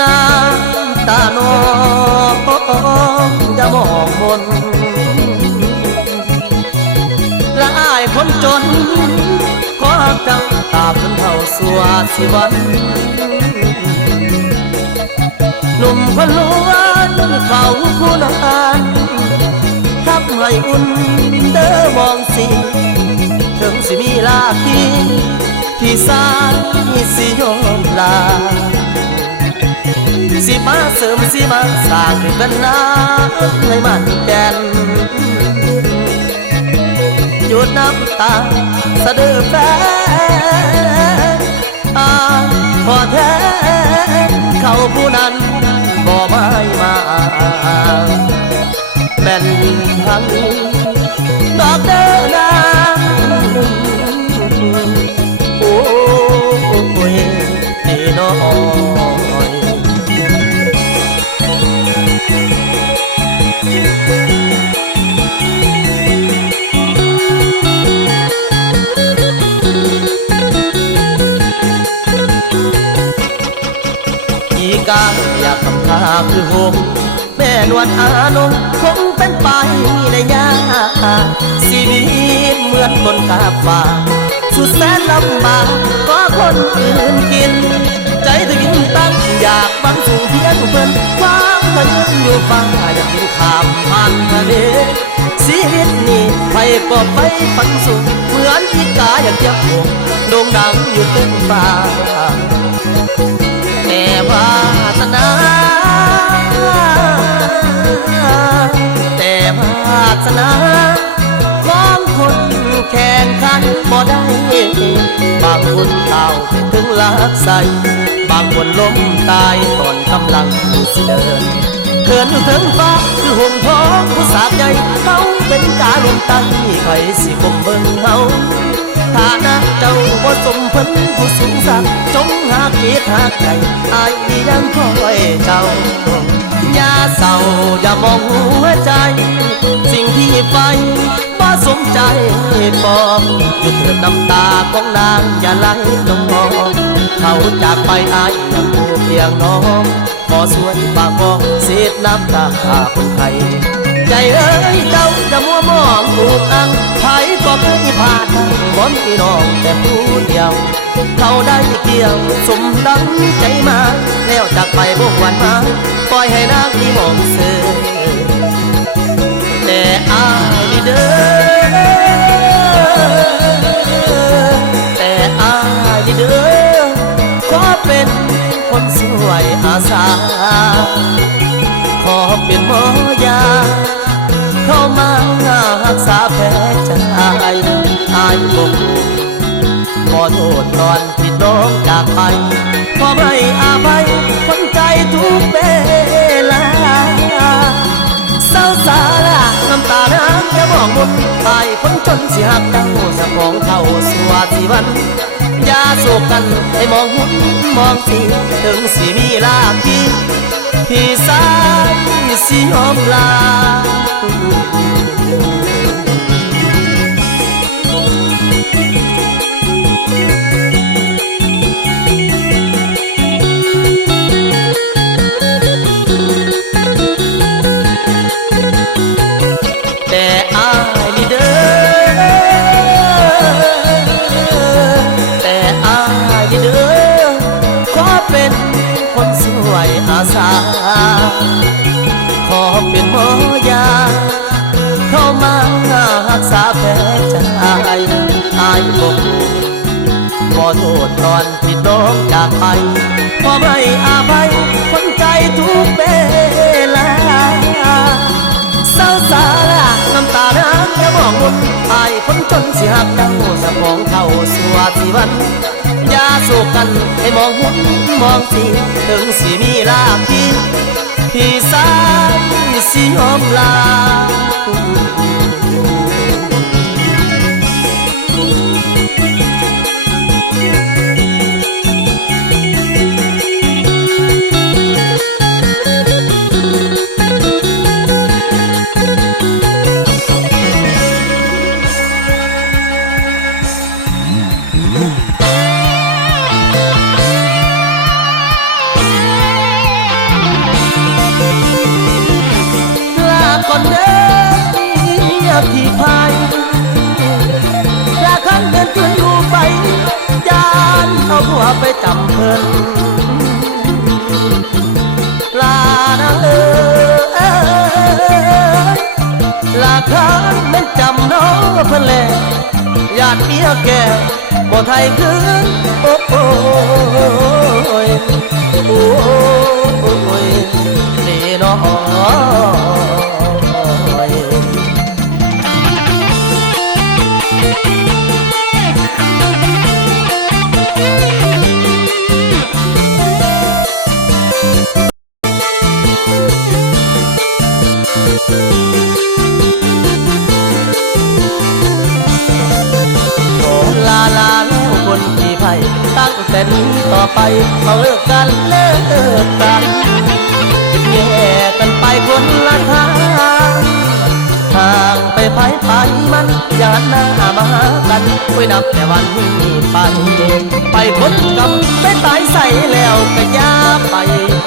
น้ำตาน้องอย่ามองมนละอายคนจนขอหักเจ้าตาเพิ่นเท่าสัวสิวันหนุ่มคนล้วนเขาคู่นานทับให้อุ่นเด้อมองสิถึงสิมีลาทีพี่สายสิยอมลาสิมาเสริมสิมาสร้างให้เป็นน้ำให้มันแก่นหยุดน้ำตาสะดือแฟนพอแท้เขาผู้นั้นบ่ไม่มาแม่นทางนี้ดอกเดินนางโอ้ยนี่น้อยอีกาอยากทำท่าคือหงแม่นวลอานงคงเป็นไปในยากชีวิตเหมือนบนกาฟ้าสุดแสนลำบากก็คนอื่นกินใจถึงตั้งอยากบังสูงเพียงเพิ่นความทะเยออยู่ฟ้าอยากกินข้ามผ่านทะเลชีวิตนี้ไปก็ไปฝันสูงเหมือนอีกาอยากเก็บหงโด่งดังอยู่เต็มฟ้าแต่วาสนาแต่วาสนาของคนแข่งขันบ่ได้บางคนเต่าถึงลักใสบางคนล้มตายตอนกำลังสิเดินเขินอยู่ถึงฟ้าคือห่มท้องผู้สาวใหญ่เขาเป็นกาลุมตั้งใครสิคมเบิ่งเฮาฐานะเจ้าบ่สมเพิ่นผู้สูงสักจงหาเกียรติหาใจอายยังคอยเจ้าอย่าเศร้าอย่ามองหัวใจสิ่งที่ไปบ่สมใจบอกหยุดเถิดน้ำตาของนางอย่าไหลลงมองเขาจากไปอายยังผู้เพียงน้องขอส่วนปากบอกเสียน้ำตาคนไทยใจเอ้ยเจ้าจะมัวมองถูกอังไผก็เคยผ่านบ่มีน้องแต่ผู้เดียวเขาได้เกี่ยวสมดังใจมาแล้วจากไปบ่หวนมาปล่อยให้นางที่มองเสือแต่อายนี่เด้อแต่อายนี่เด้อขอเป็นคนสวยอาสาขอเป็นหมอยาเข้ามารักษาแผลใจอายบ่ขอโทษตอนที่น้องจากไปขอไม่อาภัยคนใจทุกเวลาเศร้าสาระน้ำตาน้ำอย่ามองมุนอายคนจนสิหักเจ้าสมองเข้าสวาสิวันอย่าโศกกันให้มองหุ่นมองทีถึงสิมีลาทีพี่สายสิยอมลาแต่อายนี่เด้อแต่อายนี่เด้อขอเป็นคนสวยอาสาขอเป็นหมอยาเข้ามารักษาแผลใจอายบ่ขอโทษตอนที่น้องจากไปขอไม่อาภัยคนใจทุกเวลาเศร้าสาระน้ำตาน้ำอย่ามองมุนอายคนจนสิหักเจ้าสมองเข้าสวาสิวันอย่าโศกกันให้มองหุ่นมองทีถึงสิมีลาพีพี่สายสิยอมลา เ นลานะลาคานแม่นจำน้องเพิ่นแลญาติเมียแก่บ่ไทยคืนโอ้โอยโอ้ยนี่น้อยลาแล้วคนที่ไพ่ตั้งแต่นี้ต่อไปเขาเลิกกันเลิกกันแยกกันไปคนละทางห่างไปไปมันอย่าหันหน้ามาหากันไว้นับแต่วันนี้ไปพ้นกรรมไปตายใส่แล้วก็ยาไป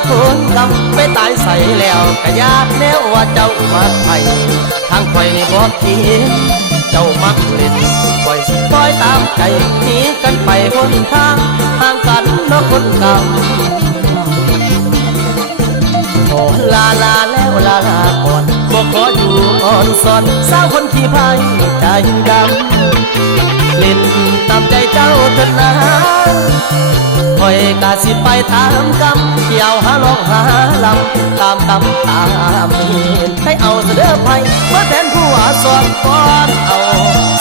พ้นกรรมไปตายใส่แล้วก็ยาแนวว่าเจ้ามาไทยทางคอยนี่บอกคิดเจ้ามักเล่นปล่อยสิปล่อยตามใจหนีกันไปคนทางห่างกันนอกคนเก่าโอ้ลาแล้วลาก่อนบอกขออยู่อ่อนสอนสาวคนขี้พายใจดำเล่นตามใจเจ้าเถิดนะคอยกาสิไปตามกำเที่ยวหาลองหาลำตามกำตามเหตุให้เอาเสด็จไปมาแทนผัวสอนก่อนเอา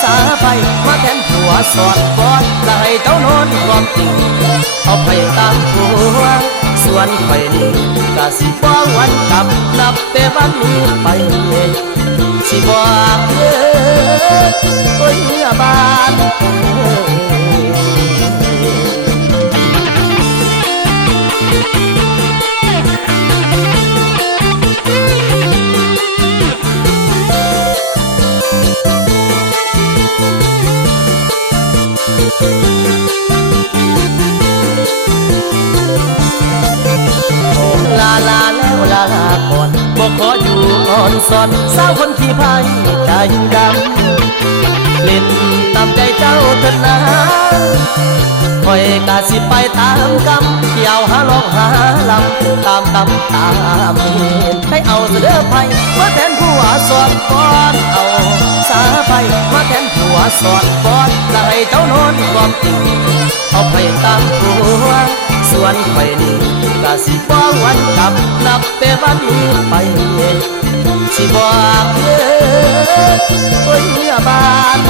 สาไปมาแทนผัวสอนก่อนและให้เจ้านอนความจริงเอาไปตามผัวส่วนไปนี่กาสิฟ้องวันกำนับแต่วันนี้ไปสิบอกโอ้ยเมื่อบานลาแล้วลาก่อนบอกขออยู่อ่อนสอนสาวคนขี้พายใจดำเล่นตามใจเจ้าเถิดนะคอยกาสิไปตามกำเที่ยวหาลองหาลำตามกำตามเหตุให้เอาเสด็จไปมาแทนผัวสอนก่อนเอาสาไปมาแทนผัวสอนก่อนและให้เจ้านอนความจริงเอาไปตามผัวส่วนไปนี่กาสิฟ้องวันกลับนับแต่วันนี้ไปสิบอกโอ้ยเมื่อบาน